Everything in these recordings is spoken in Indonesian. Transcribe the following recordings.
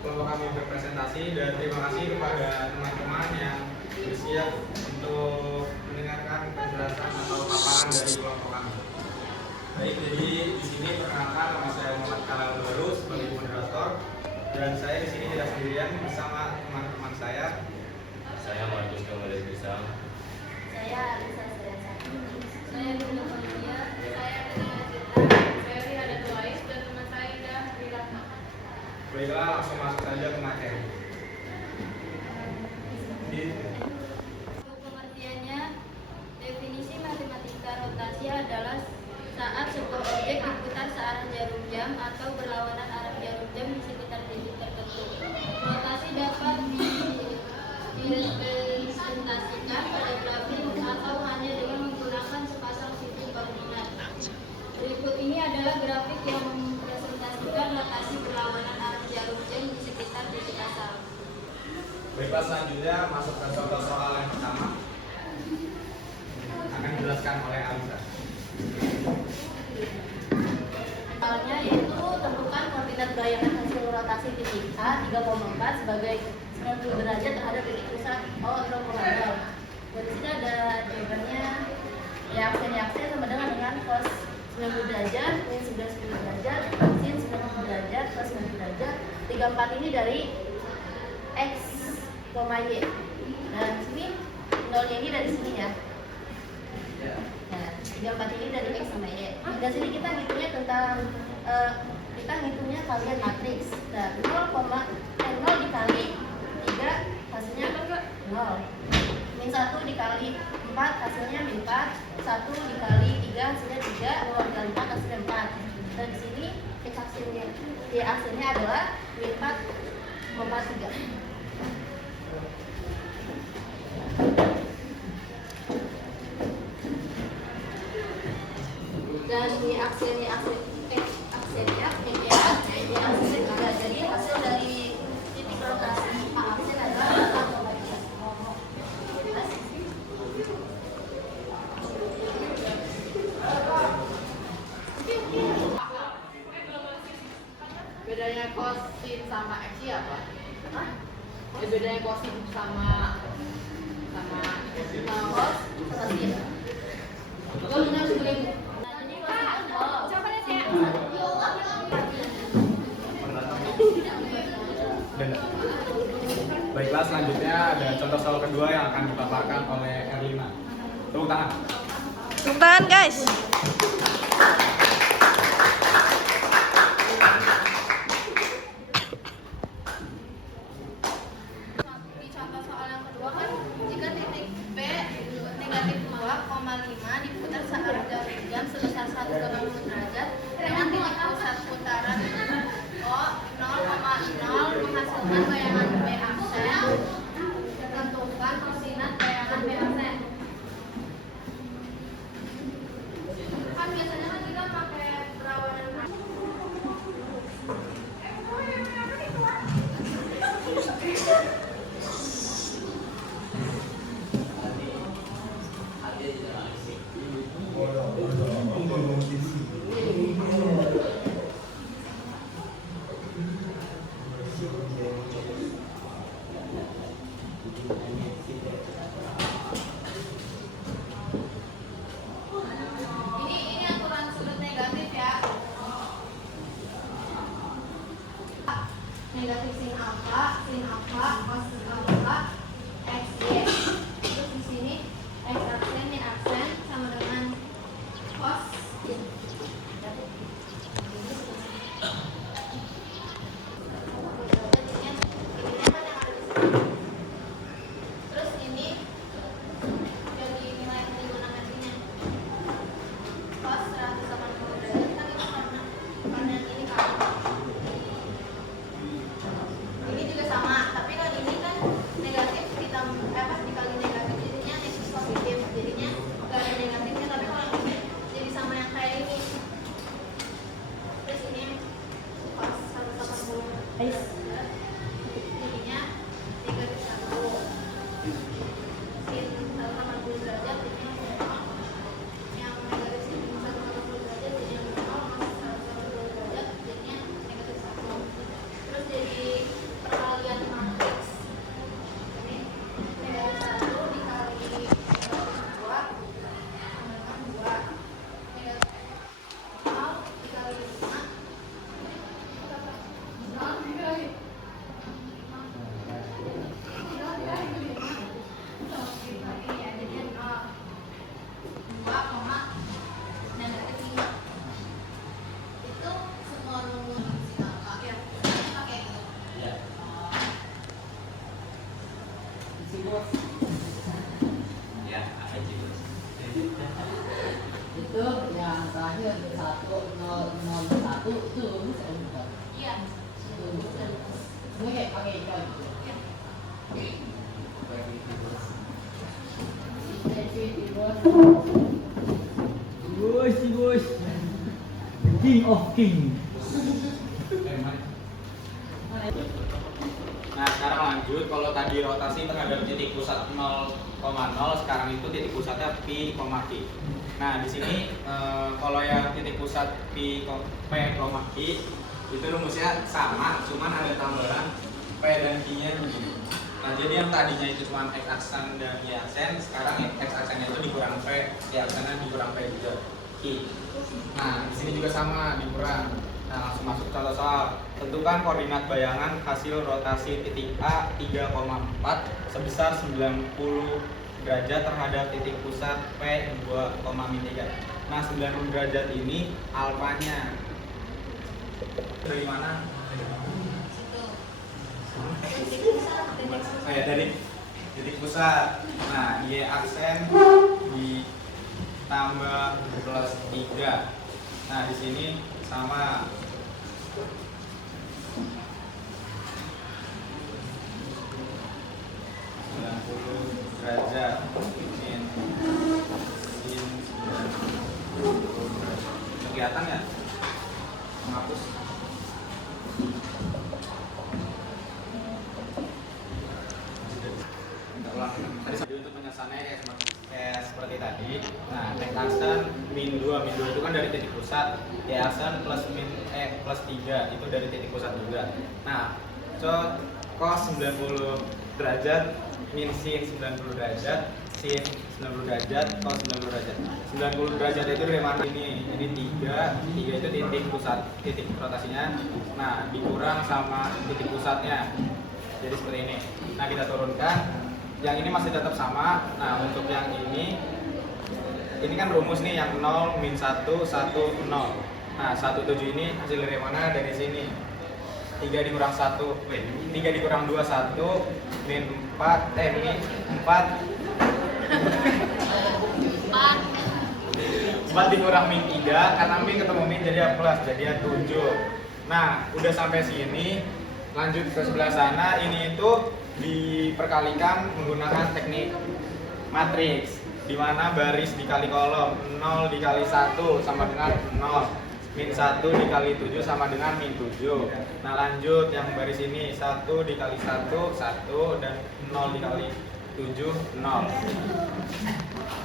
kelompok kami berpresentasi, dan terima kasih kepada teman-teman yang bersiap untuk mendengarkan penjelasan atau paparan dari kelompok kami. Baik, jadi di sini perkenalkan nama saya Muhammad Kalal Baru sebagai moderator, dan saya di sini tidak sendirian bersama teman-teman saya. Saya Markus Kamalil Bisa. Saya Alisa Syansati. Saya Bunda Maria. Saya Dina Citra. Saya Rihana Tuais dan teman saya Indah Rirahma. Baiklah, langsung masuk saja ke materi. Untuk pengertiannya, definisi matematika rotasi adalah saat sebuah objek diputar searah jarum jam atau berlawanan arah jarum jam di sekitar titik tertentu. Rotasi dapat direpresentasikan pada grafik atau hanya dengan menggunakan sepasang simbol koordinat. Berikut ini adalah grafik yang mempresentasikan rotasi berlawanan arah jarum jam di sekitar titik asal. Baiklah, selanjutnya masuk ke contoh soal yang pertama. Akan dijelaskan oleh Alisa. Soalnya yaitu tentukan koordinat bayangan hasil rotasi titik A 3,4 sebagai 90 derajat terhadap titik pusat O 0,0. Dari sini ada jawabannya. Reaksi sama dengan cos 90 derajat, min 90 derajat, sin 90 derajat, plus 90 derajat. 34 ini dari X, Y. Dan sini nolnya ini dari sini ya. Nah, 34 ini dari X sama Y. Dan sini kita ngitungnya tentang kita ngitungnya kalian matriks. Nah, 0 dikali 3 hasilnya 0. Min 1 dikali 4 hasilnya min 4. 1 dikali 3 hasilnya 3. 0 dikali 4 hasilnya 4. Dan di sini X aksennya adalah min 4,3. Dan di aksennya juga. Jadi hasil dari titik rotasi A aksen adalah 4,3. Bedanya kosin sama X apa? Hah? Bedanya kosin sama cos sama sin. Kalau benar sebelum Baiklah, selanjutnya ada contoh soal kedua yang akan dipaparkan oleh Erlina. Tepuk tangan. Tepuk tangan, guys. Di contoh soal yang kedua kan, jika titik P negatif 2,5 diputar searah jarum jam sebesar 180 derajat dengan titik pusat putaran O 0,0 menghasilkan bayangan B aksen. Tentukan koordinat bayangan B aksen. Kan biasanya kan kita pakai perawanan. Ini aturan sudut negatif ya. Negatif sin alfa, cos alfa, x y. Terus di sini x aksen, y aksen sama dengan cos. Terus ini jadi nilai trigonometrinya. Cos 180 derajat kan itu karena ini kali. Ini juga sama, tapi kalau ini kan Ya, apa sih bos? Itu yang terakhir 1 0 0 1 itu rumus ya bukan? Iya. Ini kayak pakai ikan gitu. Bos, King of King. Nah sekarang lanjut, kalau tadi rotasi terhadap titik pusat 0,0, sekarang itu titik pusatnya pi, Q. Nah di sini kalau yang titik pusat pi, p, Q itu rumusnya sama, cuman ada tambahan p dan q-nya begini. Nah jadi yang tadinya itu cuma x aksen dan y aksen, sekarang x aksennya itu dikurang p, y aksennya dikurang p juga, q. Nah di sini juga sama dikurang. Nah langsung masuk contoh soal. Tentukan koordinat bayangan hasil rotasi titik A 3,4 sebesar 90 derajat terhadap titik pusat P 2,3. Nah 90 derajat ini alfanya dari mana? Oh ya, dari titik pusat. Nah Y aksen ditambah plus 3. Nah di sini sama 90 derajat min 90 derajat. Kelihatan ya? Menghapus. Tadi untuk penyesalannya kayak seperti tadi. Nah, X aksen min 2 itu kan dari titik pusat. Y aksen plus 3 itu dari titik pusat juga. Nah, cos 90 derajat min sin 90 derajat, sin 90 derajat, cos 90 derajat. 90 derajat itu dari mana ini? Jadi 3 itu titik pusat, titik rotasinya. Nah, dikurang sama titik pusatnya. Jadi seperti ini. Nah, kita turunkan. Yang ini masih tetap sama. Nah, untuk yang ini kan rumus nih yang 0 min 1 1 0. Nah, 17 ini hasil dari mana? Dari sini. 3 dikurang 1, 3 dikurang 2 1 min 4 min 4 4 dikurang min 3, karena min ketemu min jadi plus, jadi 7. Nah, udah sampai sini, lanjut ke sebelah sana. Ini itu diperkalikan menggunakan teknik matriks, di mana baris dikali kolom. 0 dikali 1 sama dengan 0, min 1 dikali 7 sama dengan min 7. Nah lanjut yang baris ini 1 dikali 1 1 dan 0 dikali 7 0.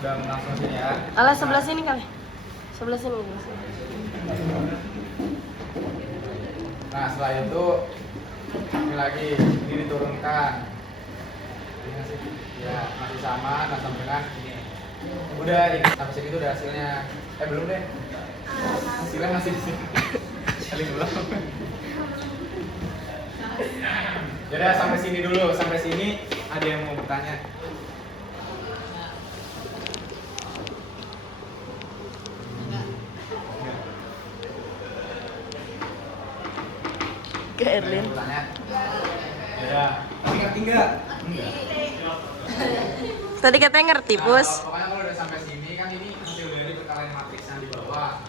Udah langsung sini ya. Alah sebelah sini kali. Sebelah sini. Nah setelah itu ini lagi, ini diturunkan. Ya masih sama, nah sama dengan ini. Udah ini sampai sini tuh udah hasilnya. Belum deh. Hasilnya masih di sini. Saling belum. Jadi sampai sini dulu, sampai sini ada yang mau bertanya? Ke Erlin. Bertanya? Ya. Tapi ngerti nggak? Enggak. Tadi katanya ngerti, Nah, Pus. pokoknya kalau udah sampai sini kan ini hasil dari perkalian matriks yang di bawah.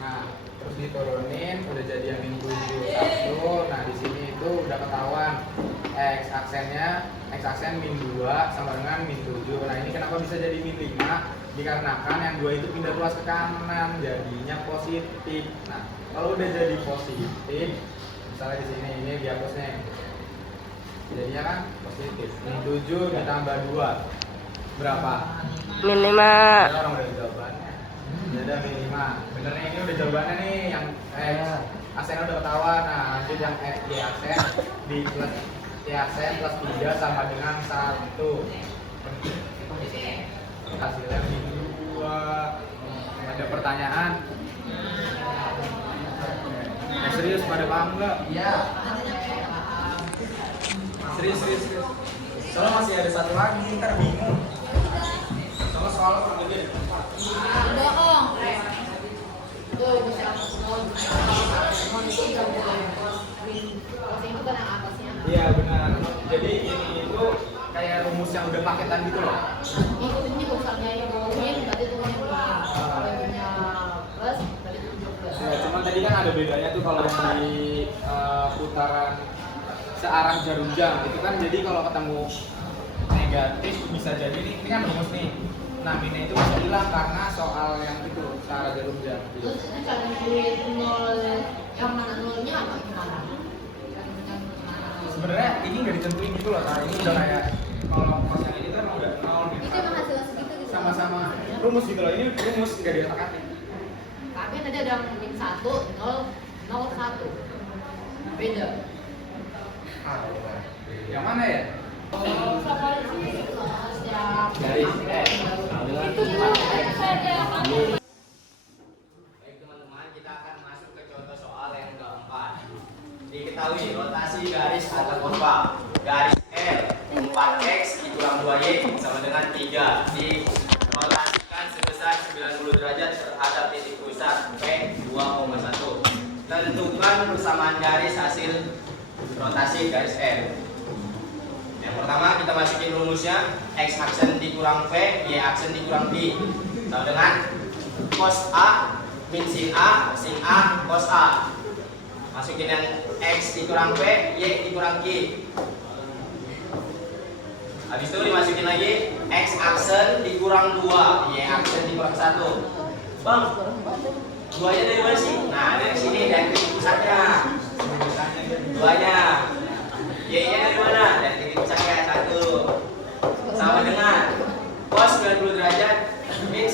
Nah, terus diturunin udah jadi yang min 7 1. Nah, di sini itu udah ketahuan x aksen min 2 sama dengan min 7. Nah, ini kenapa bisa jadi min 5? Dikarenakan yang 2 itu pindah ruas ke kanan, jadinya positif. Nah, kalau udah jadi positif, misalnya di sini ini dihapus nih. Jadinya kan positif. Min 7 ditambah 2 berapa? Min 5. Ada orang udah jawabannya. Ada min 5. Benernya ini udah jawabannya nih yang X aksen udah ketahuan. Nah, lanjut yang Y aksen di plus Y aksen plus 3 sama dengan 1. Hasilnya min 2. Ada pertanyaan? Serius pada paham nggak? Iya. Serius. Soalnya masih ada satu lagi, ntar bingung. Soalnya soalnya kurang lebih ada 4. Bohong. Tuh, bisa itu kan yang atasnya. Iya benar. Jadi ini itu kayak rumus yang udah paketan gitu loh. Ini misalnya yang mau win berarti turunnya plus. Kalau yang punya plus berarti turun plus. Ya, cuman tadi kan ada bedanya tuh kalau yang di putaran searah jarum jam itu kan, jadi kalau ketemu negatif bisa jadi ini kan rumus nih. Nah, minnya itu bisa hilang karena soal yang itu searah jarum jam gitu. Terus ini cara duit nol yang mana nolnya apa gimana? Sebenarnya ini nggak ditentuin gitu loh, nah ini udah kayak kalau pas yang ini tuh emang udah nol gitu. Itu emang hasil segitu gitu. Sama-sama rumus gitu loh, ini rumus nggak diotak-atik. Tapi tadi ada yang min 1, 0, 0, 1. Beda. Yang mana ya? Garis Baik teman-teman, kita akan masuk ke contoh soal yang keempat. Diketahui rotasi garis atau kurva garis L 4x dikurang 2y sama dengan 3 dirotasikan sebesar 90 derajat terhadap titik pusat P 2,1. Tentukan persamaan garis hasil rotasi garis L. Yang pertama kita masukin rumusnya, x aksen dikurang v, y aksen dikurang b sama dengan cos a min sin a cos a. Masukin yang x dikurang v, y dikurang q. Habis itu dimasukin lagi x aksen dikurang 2, y aksen dikurang 1. Bang, 2-nya dari mana sih? Nah, dari sini, dari titik pusatnya. 2-nya. Y-nya dari mana? Dari titik pusatnya 1. Sama dengan cos 90 derajat min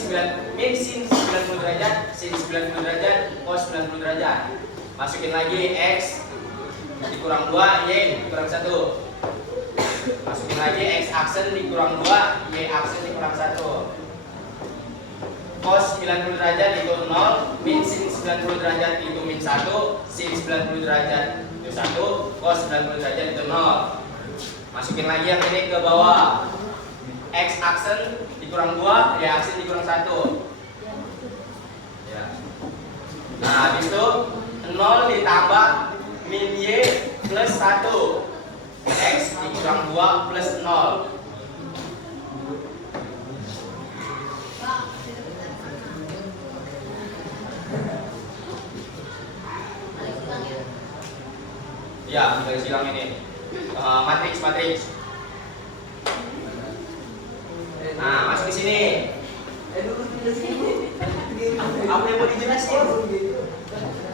sin 90 derajat sin 90 derajat cos 90 derajat. Masukin lagi x dikurang 2, y dikurang 1. Masukin lagi x aksen dikurang 2, y aksen dikurang 1. Cos 90 derajat itu 0, min sin 90 derajat itu min 1, sin 90 derajat itu 1, cos 90 derajat itu 0. Masukin lagi yang ini ke bawah. X aksen dikurang 2, y aksen dikurang 1. Ya. Nah, habis itu 0 ditambah min y plus 1. X dikurang 2 plus 0. Ya, kita silang ini matriks. Nah, masuk di sini. Apa yang mau dijelasin?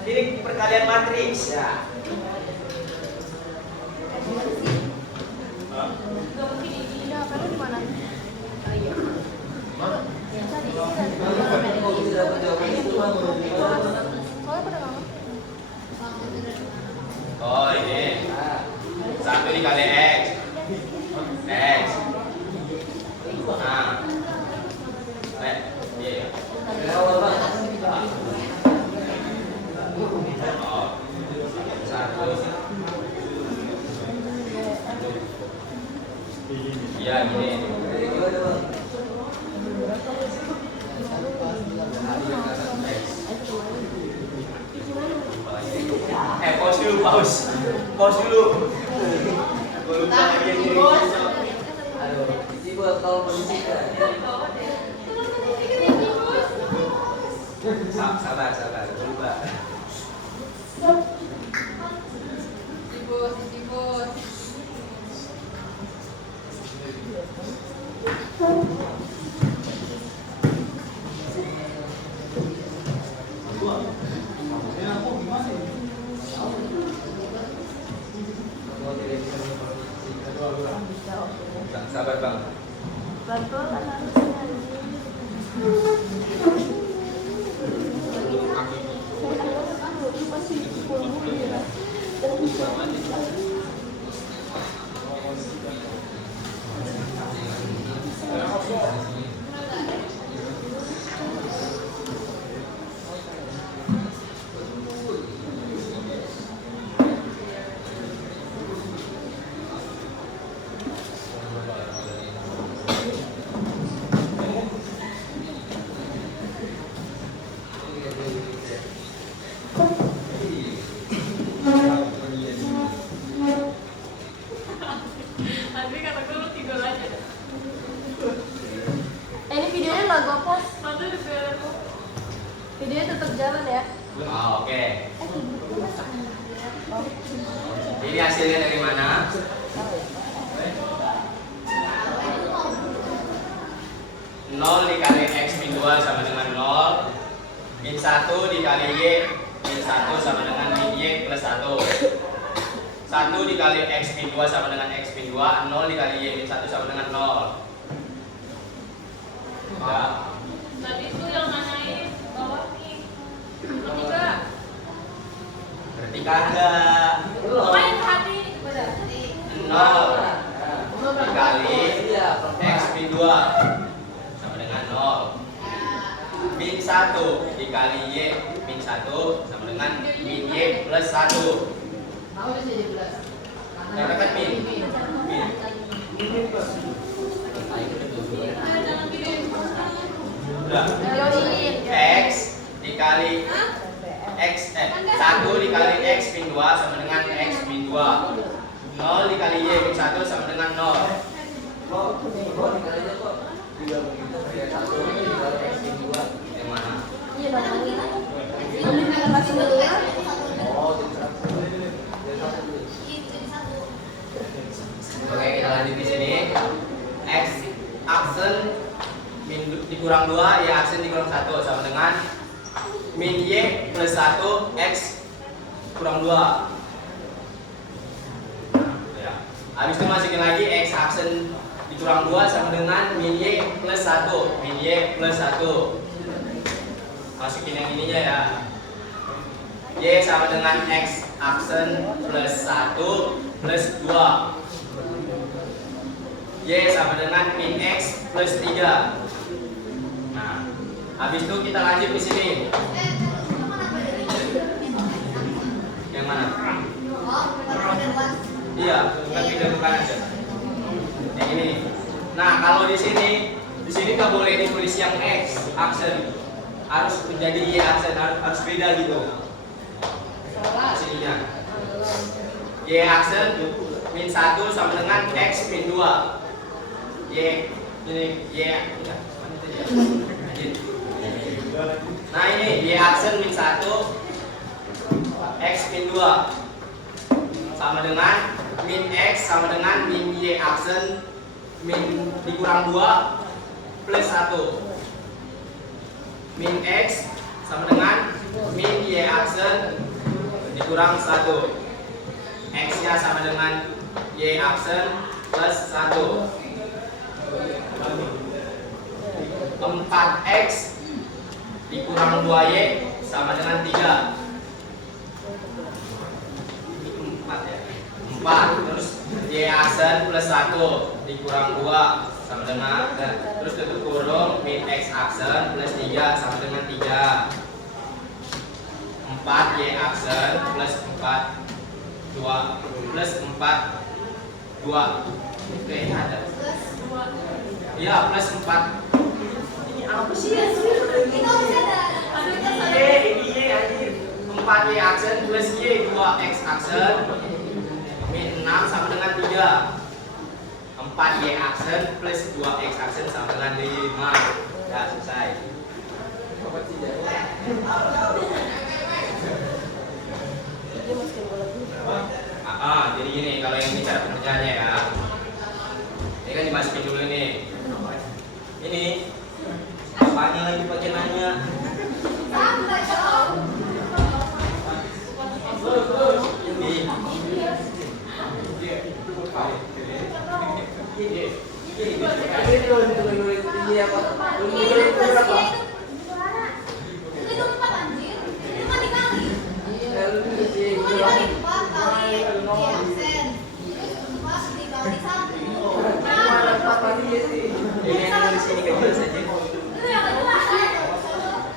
Ini perkalian matriks ya. Oh ini 1 dikali X. Nah, iya. Oh, 1. Iya gini. Pause dulu. Gue lupa lagi yang ini. Aduh, ini buat kau berisika. Sabar, gue lupa. Sibuk. Sabar bang. Pelan-pelan harusnya. Videonya tetap jalan ya. Oke. Ini hasilnya dari mana? Nol dikali X min 2 sama dengan 0. Min 1 dikali Y min 1 sama dengan min Y plus 1. 1 dikali X min 2 sama dengan X min 2. 0 dikali Y min 1 sama dengan 0. Ya. Tadi itu yang nanyain bawah nih. Ketiga. Berarti kagak. Main hati. 0 dikali X min 2 sama dengan 0. Min 1 dikali Y min 1 sama dengan min Y plus 1. Mau bisa jadi belas. Yang dekat min. Min. Jangan videoin. Udah. Videoin. X dikali X 1 dikali X min 2 sama dengan X min 2. 0 dikali Y min 1 sama dengan 0. Yang mana? Iya dong. Ini kita kasih dulu. Oke, kita lanjut di sini. X aksen min dikurang 2, Y aksen dikurang 1 sama dengan min Y plus 1 X kurang 2. Ya. Habis itu masukin lagi X aksen dikurang 2 sama dengan min Y plus 1. Min Y plus 1. Masukin yang ininya ya. Y sama dengan X aksen plus 1 plus 2. Y sama dengan min X plus 3. Nah, habis itu kita lanjut di sini. Yang mana? Iya, bukan pindah ke kanan aja. Yang ini. Nah, kalau di sini nggak boleh ditulis yang X aksen, harus menjadi Y aksen, harus beda gitu. Sininya. Y aksen min 1 sama dengan X min 2. Y ini Y ya. Nah ini Y aksen min 1 X min 2 sama dengan min X sama dengan min Y aksen min dikurang 2 plus 1. Min X sama dengan min Y aksen dikurang 1. X nya sama dengan Y aksen plus 1. 4X dikurang 2Y sama dengan 3. 4 ya. 4 terus Y aksen plus 1 dikurang 2 sama dengan terus tutup kurung min X aksen plus 3 sama dengan 3. 4 Y aksen plus 4 2 plus 4 2. Oke, ada. Iya, plus 4. Ini apa sih? Ini Y anjir. 4Y aksen plus Y 2X aksen min 6 sama dengan 3. 4Y aksen plus 2X aksen sama dengan 5. Ya, selesai. Jadi gini kalau yang bicara pengerjaannya ya. Ini kan dimasukin dulu ini. Ini apanya lagi pakai nanya?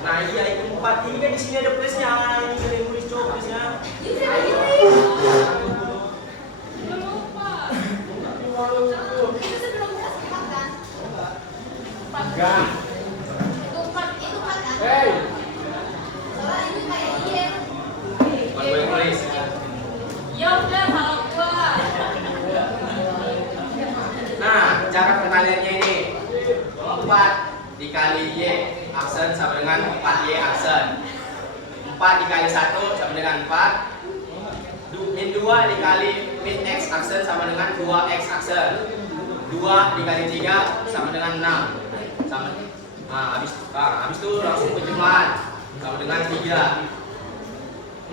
Nah iya itu 4 ini kan di sini ada plusnya, ini sering tulis coba plusnya. Enggak. Gue tulis. Ya udah kalau gua. Nah, cara perkaliannya ini 4 dikali Y aksen sama dengan 4Y aksen. 4 dikali 1 sama dengan 4. Min 2 dikali min X aksen sama dengan 2X aksen. 2 dikali 3 sama dengan 6. Habis itu langsung penjumlahan sama dengan 3.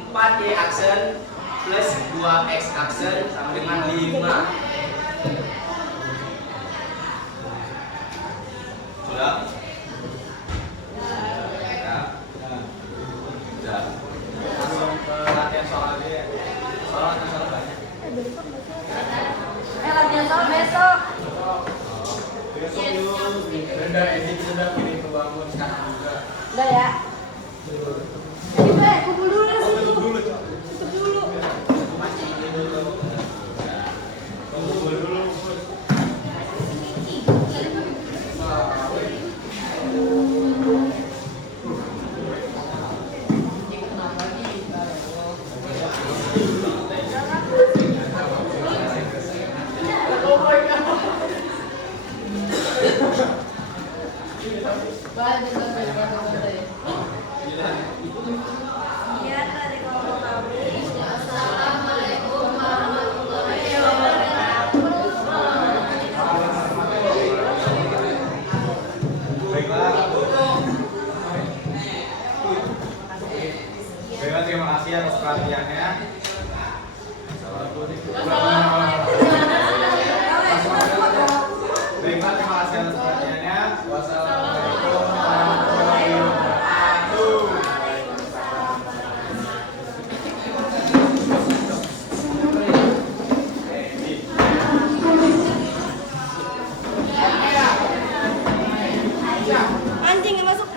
4Y aksen plus 2X aksen sama dengan 5. Sudah? Sudah. Langsung ke latihan soal aja ya. Soal banyak. Latihan soal besok. Besok yuk. Benda ini sudah pilih kebangun sekarang juga. Udah ya. Jadi Bre, kumpul dulu deh. Tutup dulu, Cok. Tutup dulu. Kumpul dulu. Iya, tadi kalau kami. Assalamualaikum warahmatullahi wabarakatuh. Baiklah. Baiklah, terima kasih atas perhatiannya. Baiklah, terima kasih atas perhatiannya. Wassalamualaikum warahmatullahi wabarakatuh. Anjing yang masuk.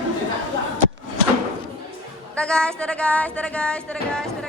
Dadah guys, dadah guys, dadah guys, dadah guys.